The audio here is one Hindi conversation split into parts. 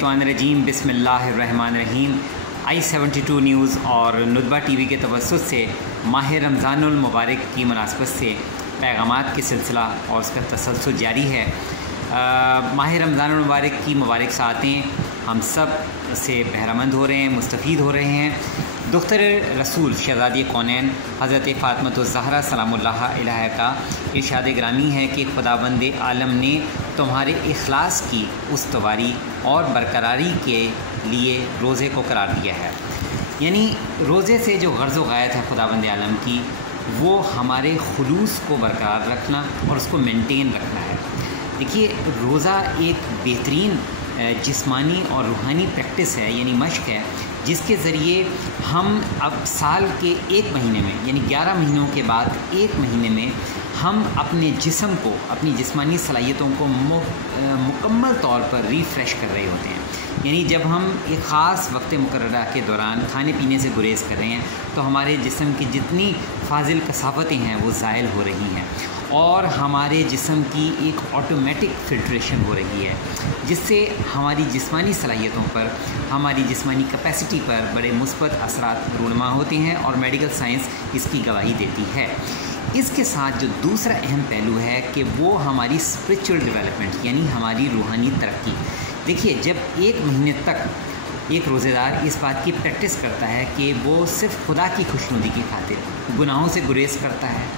मिनश्शैतानिर्रजीम बिस्मिल्लाहिर्रहमानिर्रहीम। I72 न्यूज़ और नुतबा टीवी के तवस्सुत से माह रमज़ानुल मुबारक की मुनासबत से पैगामात के सिलसिला और उसका तसलसल जारी है। माह रमज़ानुल मुबारक की मुबारक सातें हम सब से बहरामंद हो रहे हैं, मुस्तफ़ीद हो रहे हैं। दुख्तर रसूल शहज़ादी कौनैन हज़रत फ़ातिमा-तुज़-ज़हरा सलामुल्लाह अलैहा का इरशाद ग्रामी है कि खुदाबंद आलम ने तुम्हारे इखलास की उस्तवारी और बरकरारी के लिए रोज़े को करार दिया है। यानी रोज़े से जो गर्ज़ व गायत है खुदाबंद आलम की, वो हमारे खुलूस को बरकरार रखना और उसको मेंटेन रखना है। देखिए, रोज़ा एक बेहतरीन जिस्मानी और रूहानी प्रैक्टिस है, यानी मश्क है, जिसके ज़रिए हम अब साल के एक महीने में यानी 11 महीनों के बाद एक महीने में हम अपने जिस्म को, अपनी जिस्मानी सलाहियतों को मुकम्मल तौर पर रिफ़्रेश कर रहे होते हैं। यानी जब हम एक ख़ास वक्त मुकर्ररा के दौरान खाने पीने से गुरेज़ कर रहे हैं तो हमारे जिस्म की जितनी फाजिल कसावतें हैं वो ज़ायल हो रही हैं और हमारे जिस्म की एक ऑटोमेटिक फ़िल्ट्रेशन हो रही है, जिससे हमारी जिस्मानी सलाहियतों पर, हमारी जिस्मानी कैपेसिटी पर बड़े मुस्बत असरात रूनुमा होते हैं और मेडिकल साइंस इसकी गवाही देती है। इसके साथ जो दूसरा अहम पहलू है कि वो हमारी स्पिरिचुअल डेवलपमेंट यानी हमारी रूहानी तरक्की। देखिए, जब एक महीने तक एक रोज़ेदार इस बात की प्रैक्टिस करता है कि वो सिर्फ़ खुदा की खुशनुदी की खातिर गुनाहों से गुरेज़ करता है,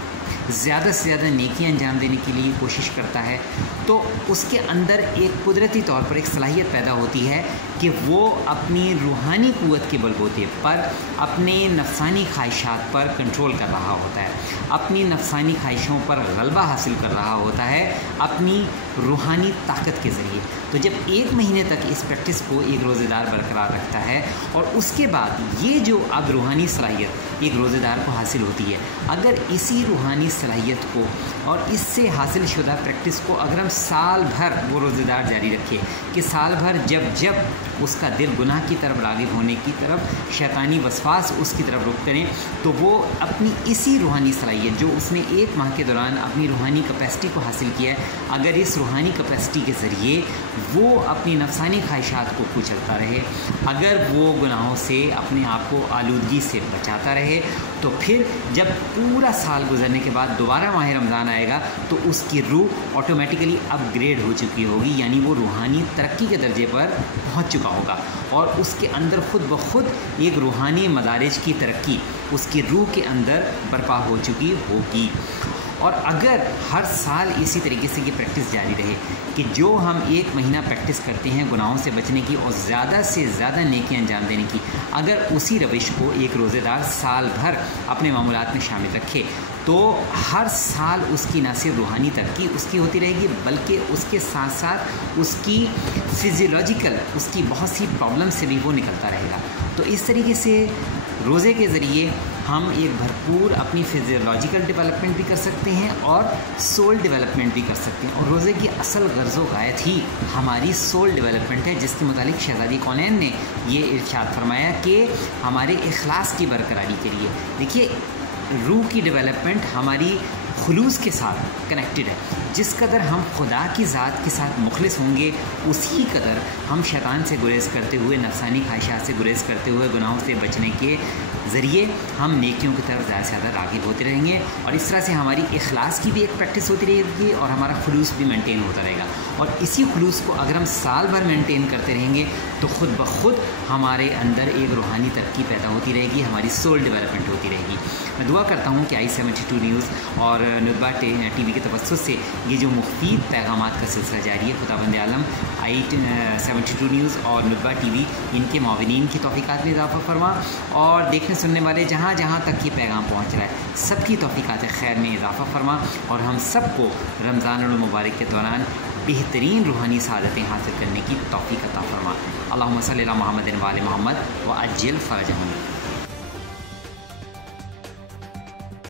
ज़्यादा से ज़्यादा नेकियां अंजाम देने के लिए कोशिश करता है, तो उसके अंदर एक कुदरती तौर पर एक सलाहियत पैदा होती है कि वो अपनी रूहानी क़ुव्वत के बलबूते पर अपने नफ़सानी ख्वाहिशात पर कंट्रोल कर रहा होता है, अपनी नफ़सानी ख्वाहिशों पर गलबा हासिल कर रहा होता है अपनी रूहानी ताकत के ज़रिए। तो जब एक महीने तक इस प्रैक्टिस को एक रोज़ेदार बरकरार रखता है और उसके बाद ये जो अब रूहानी सलाहियत एक रोज़ेदार को हासिल होती है, अगर इसी रूहानी सलाहियत को और इससे हासिल शुदा प्रैक्टिस को अगर हम साल भर वो रोज़ेदार जारी रखे कि साल भर जब जब उसका दिल गुनाह की तरफ राग़िब होने की तरफ, शैतानी वसवास उसकी तरफ रुख करें, तो वो अपनी इसी रूहानी सलाहियत जो उसने एक माह के दौरान अपनी रूहानी कैपेसिटी को हासिल किया है, अगर इस रूहानी कैपेसिटी के ज़रिए वो अपनी नफ़सानी ख्वाहिशात को कुचलता रहे, अगर वो गुनाहों से अपने आप को आलूदगी से बचाता रहे, तो फिर जब पूरा साल गुजरने के बाद दोबारा माह रमज़ान आएगा तो उसकी रूह ऑटोमेटिकली अपग्रेड हो चुकी होगी, यानी वो रूहानी तरक्की के दर्जे पर पहुंच चुका होगा और उसके अंदर ख़ुद ब खुद एक रूहानी मदारिज की तरक्की उसकी रूह के अंदर बर्पा हो चुकी होगी। और अगर हर साल इसी तरीके से ये प्रैक्टिस जारी रहे कि जो हम एक महीना प्रैक्टिस करते हैं गुनाहों से बचने की और ज़्यादा से ज़्यादा नेकी अंजाम देने की, अगर उसी रविश को एक रोज़ेदार साल भर अपने मामूलात में शामिल रखे, तो हर साल उसकी न सिर्फ रूहानी तरक्की उसकी होती रहेगी, बल्कि उसके साथ साथ उसकी फिज़ियोलॉजिकल उसकी बहुत सी प्रॉब्लम से भी वो निकलता रहेगा। तो इस तरीके से रोज़े के ज़रिए हम एक भरपूर अपनी फिज़ियोलॉजिकल डेवलपमेंट भी कर सकते हैं और सोल डेवलपमेंट भी कर सकते हैं। और रोज़े की असल गर्ज़ व गायत ही हमारी सोल डेवलपमेंट है, जिसके मुतालिक शहज़ादी कौनैन ने ये इरशाद फरमाया कि हमारे इखलास की बरकरारी के लिए। देखिए, रूह की डेवलपमेंट हमारी खुलूस के साथ कनेक्टेड है। जिस कदर हम खुदा की ज़ात के साथ मुखलिस होंगे, उसी कदर हम शैतान से गुरेज़ करते हुए, नफ़सानी ख्वाहिशात से गुरेज़ करते हुए, गुनाहों से बचने के ज़रिए हम नेकियों की तरफ ज़्यादा से ज़्यादा राग़िब होते रहेंगे और इस तरह से हमारी इखलास की भी एक प्रैक्टिस होती रहेगी और हमारा खुलूस भी मेंटेन होता रहेगा। और इसी खुलूस को अगर हम साल भर मेंटेन करते रहेंगे तो ख़ुद ब खुद हमारे अंदर एक रूहानी तरक्की पैदा होती रहेगी, हमारी सोल डेवलपमेंट होती रहेगी। मैं दुआ करता हूँ कि I72 न्यूज़ और नुतबा टीवी के तवस्सुत से ये जो मुफीद पैगामात का सिलसिला जारी है, खुदाबंद आलम I72 न्यूज़ और नुतबा टीवी इनके मुआविनीन की तौफ़ीक़ात में इज़ाफ़ा फरमा और देखने सुनने वाले जहाँ जहाँ तक ये पैगाम पहुँच रहा है सबकी तौफ़ीक़ात खैर में इज़ाफ़ा फरमा और हम सबको रमज़ानुल मुबारक के दौरान बेहतरीन रूहानी सआदतें हासिल करने की तौफ़ीक़ अता फरमा। अल्लाहुम्मा सल्ली अला मुहम्मदिन व आले मुहम्मद व अज्जिल फ़रजहुम।